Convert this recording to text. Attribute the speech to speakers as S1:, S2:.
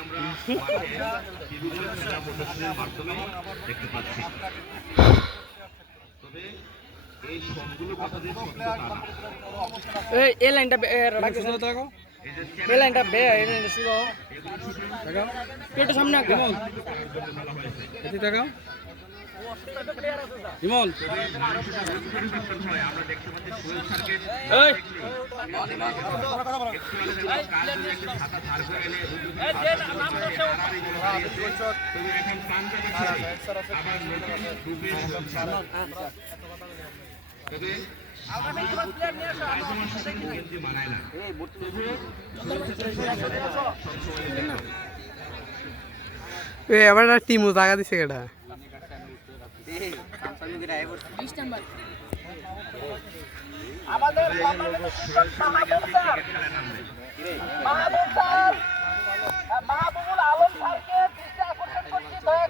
S1: আমরা মাধ্যমে দেখতে পাচ্ছি তবে এই সবগুলো কথা যে সত্য তা না।
S2: এই এই লাইনটা এই লাইনটা বে এই লাইনটা শুরু একটু সামনে
S3: টাকা ইমন।
S1: আমরা দেখতে পাচ্ছি তবে মানায় না
S3: এ আবার টিমু জায়গা দিছে কেটা
S4: আমাদের মাহবুব স্যার। মাহবুব মাহবুবুল আলম স্যারকে দৃষ্টি আকর্ষণ করছি। দয়া